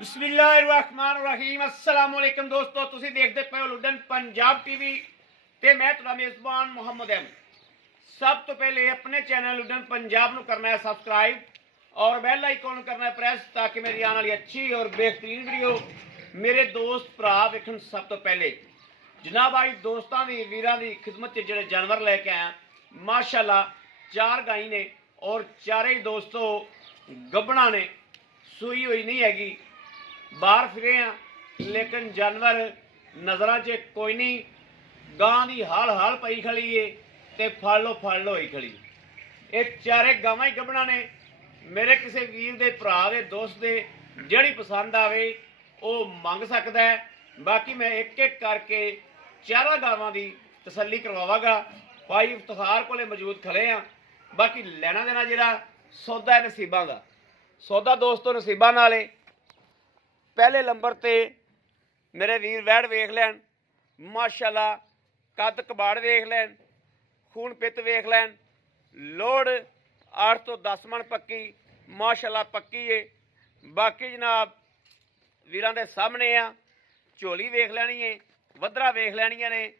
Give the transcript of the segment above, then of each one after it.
बिस्मिल्लाहिर्रहमानिर्रहीम अस्सलाम वालेकुम दोस्तों, ਤੁਸੀਂ ਦੇਖਦੇ ਪਏ ਹੋ ਲੁਡਨ ਪੰਜਾਬ ਟੀਵੀ ਤੇ ਮੈਂ ਤੁਹਾਡਾ ਮੇਜ਼ਬਾਨ ਮੁਹੰਮਦ ਅਹਿਮਦ। ਸਭ ਤੋਂ ਪਹਿਲੇ ਆਪਣੇ ਚੈਨਲ ਲੁਡਨ ਪੰਜਾਬ ਨੂੰ ਕਰਨਾ ਹੈ ਸਬਸਕ੍ਰਾइब और बेल आइकन ਨੂੰ ਕਰਨਾ ਹੈ ਪ੍ਰੈਸ ताकि मेरी आने वाली अच्छी और बेहतरीन वीडियो मेरे दोस्त भरा ਵੇਖਣ। ਸਭ ਤੋਂ ਪਹਿਲੇ जनाब आई दोस्तों की वीर की खिदमत से जोड़े जानवर लेके आया माशाल्लाह, 4 गाई ने और चारे ही दोस्तों गब्बना ने, सूई हुई नहीं हैगी। बाहर फिरे हैं लेकिन जानवर नज़र च कोई नहीं। गां की हाल हाल पई खड़ी है तो फड़ लो होई खड़ी। ये चारे गावां ही गब्बना ने। मेरे किसी वीर दे भरा दे दोस्त दे जिहड़ी पसंद आवे वो मंग सकता है। बाकी मैं एक एक करके चारा गावां की तसल्ली करवावागा। भाई इफ्तिखार कोले मौजूद खड़े हैं। बाकी लेना देना जिहड़ा सौदा है नसीबां दा। सौदा दोस्तों नसीबां नाल है। पहले नंबर ते मेरे वीर वैड़ वेख लैन माशाल्लाह, कद कबाड़ वेख लैन, खून पित वेख लैन। लोड़ 8 तो 10 मन पक्की माशाल्लाह पक्की है। बाकी जनाब वीरां दे सामने आ, झोली वेख लैनी है, वधरा वेख लैनियां ने।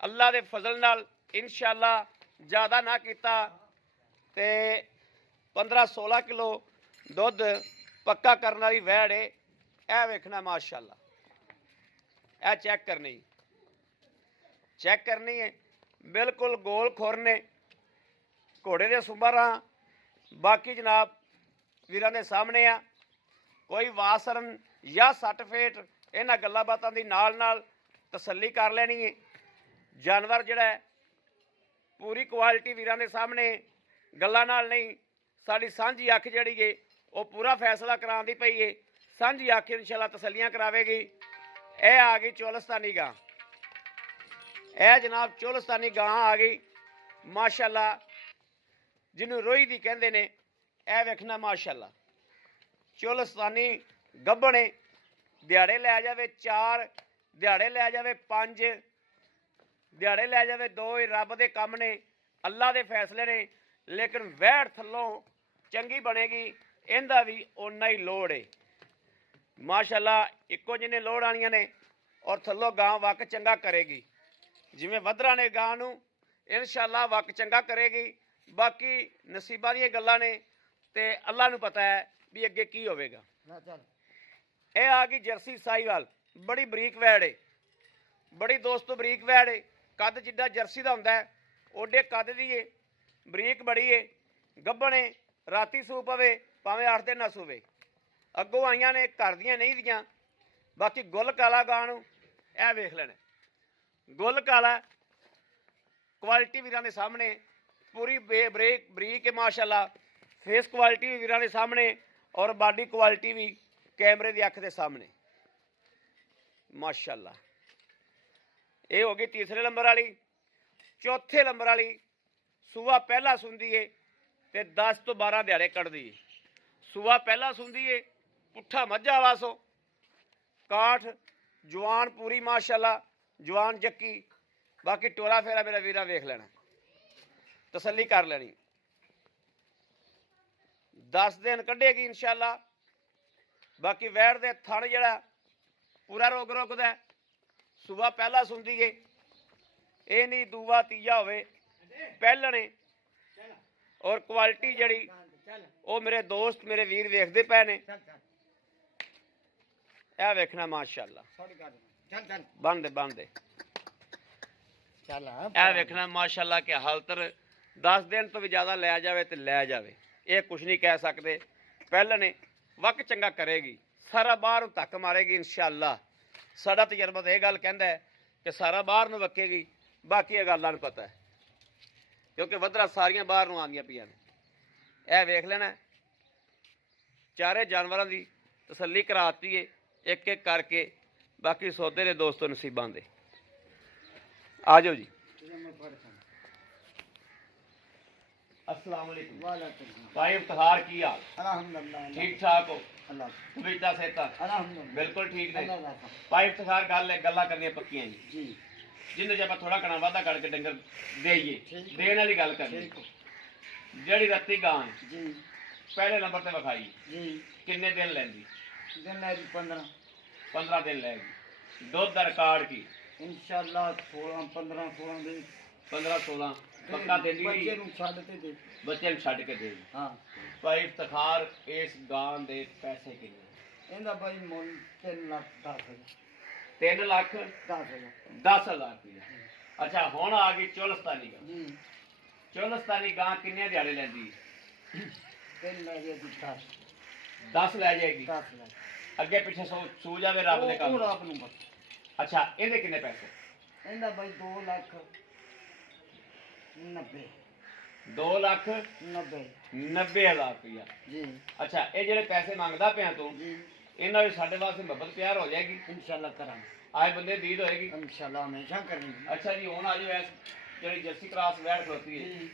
अल्लाह दे फजल नाल इंशाअल्लाह ज़्यादा ना किता ते 15-16 किलो दुध पक्का करने वाली वैड़ है। यह वेखना माशाअल्लाह, यह चेक करनी है बिल्कुल गोल खुर ने, घोड़े दे सुंबर हाँ। बाकी जनाब वीरां दे सामने आ, कोई वासरन या सट फेट इन्हां गल्लां बातां दी नाल नाल तसल्ली कर लेनी है। जानवर जिहड़ा है पूरी क्वालिटी वीरां दे सामने गल्लां नाल नहीं, साडी सांझी अख जिहड़ी है वो पूरा फैसला कराउंदी पई है। सांझी अख इंशाअल्लाह तसल्लियां करावेगी। यह आ गई चोलस्तानी गां, यह जनाब चोलस्तानी गां आ गई माशाअल्लाह, जिन्हों रोही दी कहंदे ने। यह वेखना माशाअल्लाह चोलस्तानी गब्बणे, दिहाड़े लै जावे 4, दिहाड़े लै जावे 5, दिहाड़े लै जावे 2, रब दे कम ने, अल्लाह दे फैसले ने। लेकिन वैड़ थल्लों चंगी बनेगी, इहदा भी उन्ना ही लोड़ है माशाअल्लाह। इक्को जिन्ने लोड़ आनियां ने और थल्लों गां वक चंगा करेगी। जिवें वधरा ने गां नूं इंशाअल्लाह वक चंगा करेगी। बाकी नसीबां दीयां गल्लां ने ते अल्लाह नूं पता है भी अगे की होवेगा। यह आ गई जर्सी साहिवाल, बड़ी बरीक वैड़ है, बड़ी दोस्तों बरीक वैड़ है। कद जिड्डा जर्सी का होंदा है ओडे कद दी है, बरीक बड़ी है। गब्बणे राती सू पवे भावें 8 दिन ना सूवे। अगों आईयां ने घर दियां नहीं दियां। बाकी गुल काला गां नूं यह वेख लेना, गुल काला क्वालिटी वीरां दे सामने पूरी बरीक बरीक है माशाअल्लाह। फेस क्वालिटी भी वीरां दे सामने और बॉडी क्वालिटी भी कैमरे की अख के सामने माशाअल्लाह। ये हो गई तीसरे नंबर वाली। चौथे नंबर वाली सूआ पहला सुंदी है तो 10 तो 12 दिहाड़े कटदी है। सूआ पहला सुंदी है, पुट्ठा मझा वाला सो, काठ जवान पूरी माशाअल्लाह, जवान जक्की। बाकी टोला फेरा मेरा वीरा वेख लेना, तसल्ली कर लेनी। 10 दिन कढ़ेगी इंशाअल्लाह। बाकी वैड़ दे थण जिहड़ा पूरा रोग रोकदा है। सूआ पहला सुंदी है, ये नहीं दूआ तीजा होवे, पहलणे। और क्वालिटी जड़ी वो मेरे दोस्त मेरे वीर वेखते पे ने। यह वेखना माशाअल्लाह, बन दे यह वेखना माशाअल्लाह के हालतर 10 दिन तो भी ज़्यादा लै जाए तो लै जाए, ये कुछ नहीं कह सकते। पहलणे वक चंगा करेगी, सारा बाहर धक्क मारेगी इंशाअल्लाह। साडा तजर्बा तो यह गल कहता है कि सारा बाहर नूं वकेगी। बाकी ये गल्लां नूं पता है क्योंकि वधरा सारियां बाहर नूं आंदियां पियां ने। यह वेख लेना, चारे जानवरों की तसल्ली कराती है एक एक करके। बाकी सौदे ने दोस्तों नसीबां दे। आ जाओ जी। अस्सलाम वालेकुम भाई, इफ्तिखार की हाल? अल्हम्दुलिल्लाह ठीक ठाक हो? तबीयत सेहत बिल्कुल ठीक ने भाई। इफ्तिखार गल्लां करनियां पक्कियां जी, जिन्हें जब थोड़ा घना वाधा करके डंगर देइए देने वाली गल करनी। जिहड़ी रत्ती गां है पहले नंबर ते विखाई किन्ने दिन लैंदी? दिन है जी 15 15 दिन लेगी। दुध का रिकॉर्ड की इंशाल्लाह 16 15 16 दे 15 16 पक्का दे दी बच्चे नूं छड्ड ते दे बच्चे ਨੂੰ ਛੱਡ ਕੇ ਦੇਗੀ। हाँ ਭਾਈ ਇਫਤਖਾਰ ਇਸ ਗਾਂ ਦੇ ਪੈਸੇ ਕਿੰਨੇ? ਇਹਦਾ ਬਾਈ ਮੁੱਲ 3 ਲੱਖ 10 ਹਜ਼ਾਰ 3 ਲੱਖ 10 ਹਜ਼ਾਰ 10,000 ਰੁਪਏ। ਅੱਛਾ ਹੁਣ ਆ ਗਈ ਚੋਲਸਤਾਨੀ ਗਾਂ। ਜੀ ਚੋਲਸਤਾਨੀ ਗਾਂ ਕਿੰਨੇ ਦਿਹਾੜੇ ਲੈਂਦੀ? 3 ਲੈ ਗਿਆ ਜੀ 10 10 ਲੈ ਜਾਏਗੀ। 10 ਲੱਖ ਅੱਗੇ ਪਿੱਛੇ ਸੂ ਜਾਵੇ ਰੱਬ ਦੇ ਉਹ ਕੰਮ। ਰੱਬ ਨੂੰ ਪਤਾ। ਅੱਛਾ ਇਹਦੇ ਕਿੰਨੇ ਪੈਸੇ? ਇਹਦਾ ਬਾਈ 2 ਲੱਖ 90 2 ਲੱਖ 90 90,000 ਰੁਪਇਆ। ਜੀ ਅੱਛਾ ਇਹ ਜਿਹੜੇ ਪੈਸੇ ਮੰਗਦਾ ਪਿਆ ਤੂੰ ਜੀ ਇਹਨਾਂ ਦੀ ਸਾਡੇ ਵਾਸਤੇ ਮੁਹੱਬਤ ਪਿਆਰ ਹੋ ਜਾਏਗੀ। इंशाल्लाह करांगे ਆਏ ਬੰਦੇ ਦੀਦ ਹੋਏਗੀ। इंशाल्लाह हमेशा करेंगे ਅੱਛਾ ਜੀ ਹੁਣ ਆ ਜਾਓ ਇਸ ਜਿਹੜੀ ਜਰਸੀ ਕ੍ਰਾਸ ਵੈਟ ਖਲੋਤੀ ਹੈ जी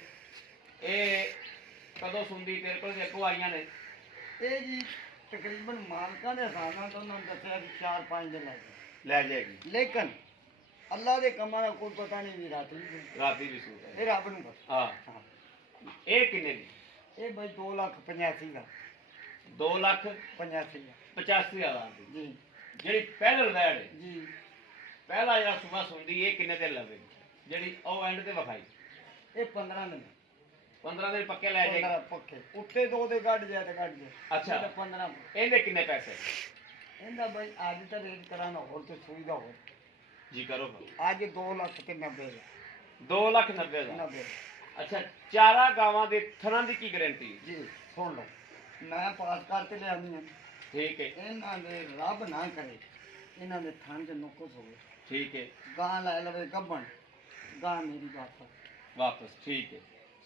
ਇਹ ਕਦੋਂ ਸੁਣਦੀ ਤੇਰੇ ਕੋਲ ਦੇਖੋ ਆਈਆਂ ਨੇ? ਇਹ ਜੀ ਤਕਰੀਬਨ ਮਾਲਕਾਂ ਦੇ ਹਿਸਾਬ ਨਾਲ ਤਾਂ ਉਹਨਾਂ ਨੇ ਦੱਸਿਆ ਕਿ 4-5 ਦਿਨ ਲੱਗੇ ਲੈ ਜਾਏਗੀ। ਲੇਕਿਨ ਅੱਲਾ ਦੇ ਕੰਮਾਂ ਦਾ ਕੋਈ ਪਤਾ ਨਹੀਂ ਵੀ ਰਾਤੀ ਵੀ। ਰਾਤੀ ਵੀ ਸੂਟ ਹੈ। ਇਹ ਰੱਬ ਨੂੰ ਪਤਾ ਹਾਂ ਹਾਂ ਇਹ ਕਿੰਨੇ ਦੀ? ਇਹ ਬਾਈ 2,85,000 ਦਾ 2 ਲੱਖ 85,000 85,000 ਦੀ। ਜੀ ਜਿਹੜੀ ਪਹਿਲ ਵੈਟ ਹੈ ਜੀ ਪਹਿਲਾ ਜਿਹੜਾ ਸੁਬਾ ਸੁਣਦੀ ਇਹ ਕਿੰਨੇ ਦਿਨ ਲਵੇਗੀ? ਜਿਹੜੀ ਉਹ ਐਂਡ ਤੇ ਵਿਖਾਈ ਇਹ 15 ਦਿਨ 15 ਦਿਨ ਪੱਕੇ ਲੈ ਜਾਏਗੀ। 15 ਪੱਕੇ ਉੱਤੇ ਦੋ ਦੇ ਕੱਢ ਜਾ ਤੇ ਕੱਢ ਜਾ ਅੱਛਾ। ਇਹ ਤਾਂ 15 ਇਹਦੇ ਕਿੰਨੇ ਪੈਸੇ? ਇਹਦਾ ਬਾਈ ਅੱਜ ਤਾਂ ਰੇਟ ਕਰਾਣਾ ਹੋਰ ਤੇ ਸੁਵਿਧਾ ਹੋਰ ਜੀ ਕਰੋ। ਅੱਜ 2 ਲੱਖ ਤੇ 90 2 ਲੱਖ 90,000। 90 ਅੱਛਾ ਚਾਰਾ ਗਾਵਾਂ ਦੇ ਥਣਾਂ ਦੀ ਕੀ ਗਾਰੰਟੀ? ਜੀ ਸੁਣ ਲਓ ਮੈਂ ਪਾਸ ਕਰਕੇ ਲਿਆਉਂਦੀ ਹਾਂ ਠੀਕ ਹੈ ਇਹਨਾਂ ਦੇ ਰੱਬ ਨਾ ਕਰੇ ਇਹਨਾਂ ਦੇ ਥਣ 'ਚ ਨੁਕਸ ਹੋਵੇ ਠੀਕ ਹੈ ਗਾਂ ਲੈ ਲਵੇ ਗੱਭਣ ਗਾਂ ਮੇਰੀ ਵਾਪਸ ਵਾਪਸ ਠੀਕ ਹੈ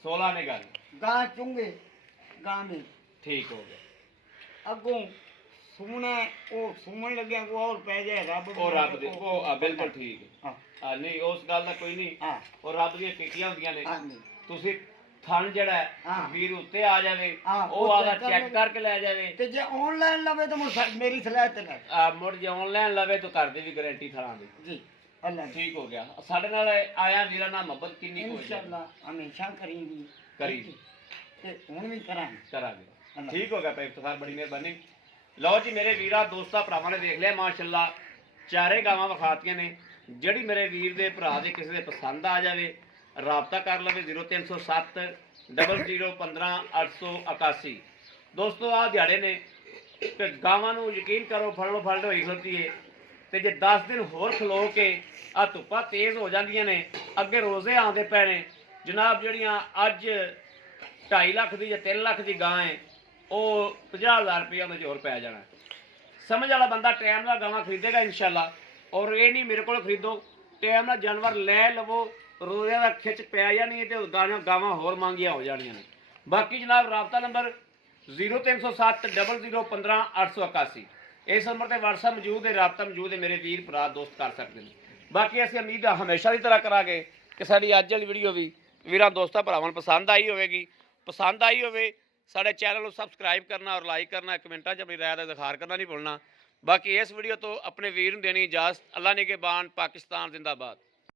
16 ਨੇ ਗੱਲ ਗਾਂ ਚੁੰਗੇ ਗਾਂ ਮੇਰੀ ਠੀਕ ਹੋ ਗਿਆ। ਅੱਗੋਂ ਸੁਣਾ ਉਹ ਸੁਣਨ ਲੱਗਿਆ ਕੋ ਹੋਰ ਪੈ ਜਾਏ ਰੱਬ ਉਹ ਰੱਬ ਦੇ ਉਹ ਬਿਲਕੁਲ ਠੀਕ ਹੈ। ਹਾਂ ਨਹੀਂ ਉਸ ਗੱਲ ਦਾ ਕੋਈ ਨਹੀਂ। ਹਾਂ ਉਹ ਰੱਬ ਦੀਆਂ ਪੇਟੀਆਂ ਹੁੰਦੀਆਂ ਨੇ। ਹਾਂ ਨਹੀਂ ਤੁਸੀਂ ਥਣ ਜਿਹੜਾ ਹੈ, ਹਾਂ। ਵੀਰ ਉੱਤੇ ਆ ਜਾਵੇ ਹਾਂ, ਉਹ ਉਹ ਆਦਾ check ਕਰ ਚੈੱਕ ਲਵੇ। ਕਰਕੇ ਲੈ ਜਾਵੇ। ਤੇ ਜੇ ਆਨਲਾਈਨ ਲਵੇ ਤਾਂ ਮੇਰੀ ਸਲਾਹ ਤੇ ਲੈ ਮੁੜ ਜੇ ਆਨਲਾਈਨ ਲਵੇ ਤਾਂ ਘਰ ਦੀ ਵੀ ਗਾਰੰਟੀ ਥਣਾਂ ਦੀ। ਜੀ ਅੱਲਾ ਠੀਕ ਹੋ ਗਿਆ। ਸਾਡੇ ਨਾਲ ਆਇਆ ਵੀਰਾਂ ਨਾਲ ਮੁਹੱਬਤ ਕਿੰਨੀ ਕੁ ਹੋਈ ਹੈ? ਇਨਸ਼ਾਅੱਲਾ ਹਮੇਸ਼ਾ ਕਰੀਂਗੀ ਕਰੀ ਤੇ ਹੁਣ ਵੀ ਕਰਾਂਗੇ ਕਰਾਂਗੇ। ਅੱਲਾ। ਠੀਕ ਹੋ ਗਿਆ ਭਾਈ ਇਫਤਖਾਰ ਬੜੀ ਮਿਹਰਬਾਨੀ। ਲਓ ਜੀ ਮੇਰੇ ਵੀਰਾਂ ਦੋਸਤਾਂ ਭਰਾਵਾਂ ਨੇ ਦੇਖ ਲਿਆ ਮਾਸ਼ਾਅੱਲਾ ਚਾਰੇ ਗਾਵਾਂ ਵਿਖਾਤੀਆਂ ਨੇ। ਜਿਹੜੀ ਮੇਰੇ ਵੀਰ ਦੇ ਭਰਾ ਦੇ ਕਿਸੇ ਦੇ ਪਸੰਦ ਆ ਜਾਵੇ ਰਾਬਤਾ ਕਰ ਲਵੇ 0307 0015 881। ਦੋਸਤੋ ਆ ਦਿਹਾੜੇ ਨੇ ਤੇ ਗਾਵਾਂ ਨੂੰ ਯਕੀਨ ਕਰੋ ਫੜੋ ਫੜ ਹੋਈ ਖਲੋਤੀ ਏ ਤੇ ਜੇ 10 ਦਿਨ ਹੋਰ ਖਲੋ ਕੇ ਆ ਧੁੱਪਾਂ ਤੇਜ਼ ਹੋ ਜਾਂਦੀਆਂ ਨੇ ਅੱਗੇ ਰੋਜ਼ੇ ਆਉਂਦੇ ਪਏ ਨੇ ਜਨਾਬ। ਜਿਹੜੀਆਂ ਅੱਜ 2.5 ਲੱਖ ਦੀ ਜਾਂ 3 ਲੱਖ ਦੀ ਗਾਂ ਹੈ ਉਹ 50,000 ਰੁਪਏ ਉਹਦੇ 'ਚ ਹੋਰ ਪੈ ਜਾਣਾ। ਸਮਝ ਵਾਲਾ ਬੰਦਾ ਟਾਈਮ ਨਾਲ ਗਾਵਾਂ ਖਰੀਦੇਗਾ ਇਨਸ਼ਾਅੱਲਾ। ਔਰ ਇਹ ਨਹੀਂ ਮੇਰੇ ਕੋਲ ਖਰੀਦੋ ਟਾਈਮ ਨਾਲ ਜਾਨਵਰ ਲੈ ਲਵੋ ਰੋਜ਼ਿਆਂ ਦਾ ਖਿੱਚ ਪੈ ਜਾਣੀ ਹੈ ਤੇ ਗਾਵਾਂ ਹੋਰ ਮੰਗੀਆਂ ਹੋ ਜਾਣੀਆਂ ਨੇ। ਬਾਕੀ ਜਨਾਬ ਰਾਬਤਾ ਨੰਬਰ 0307 0015 881 ਇਸ ਨੰਬਰ ਤੇ WhatsApp ਮੌਜੂਦ ਹੈ ਰਾਬਤਾ ਮੌਜੂਦ ਹੈ। ਮੇਰੇ ਵੀਰ ਭਰਾ ਦੋਸਤ ਕਰ ਸਕਦੇ ਨੇ। ਬਾਕੀ ਅਸੀਂ ਉਮੀਦ ਹਮੇਸ਼ਾ ਦੀ ਤਰ੍ਹਾਂ ਕਰਾਂਗੇ ਕਿ ਸਾਡੀ ਅੱਜ ਵਾਲੀ ਵੀਡੀਓ ਵੀ ਵੀਰਾਂ ਦੋਸਤਾਂ ਭਰਾਵਾਂ ਨੂੰ ਪਸੰਦ ਆਈ ਹੋਵੇਗੀ। ਪਸੰਦ ਆਈ ਹੋਵੇ ਸਾਡੇ ਚੈਨਲ ਨੂੰ ਸਬਸਕ੍ਰਾਈਬ ਕਰਨਾ ਔਰ ਲਾਈਕ ਕਰਨਾ ਕਮੈਂਟਾਂ 'ਚ ਆਪਣੀ ਰਾਏ ਦਾ ਇਜ਼ਹਾਰ ਕਰਨਾ ਨਹੀਂ ਭੁੱਲਣਾ। ਬਾਕੀ ਇਸ ਵੀਡੀਓ ਤੋਂ ਆਪਣੇ ਵੀਰ ਨੂੰ ਦੇਣੀ ਇਜਾਜ਼ਤ। ਅੱਲਾ ਨਿਗਹਿਬਾਨ। ਪਾਕਿਸਤਾਨ ਜ਼ਿੰਦਾਬਾਦ।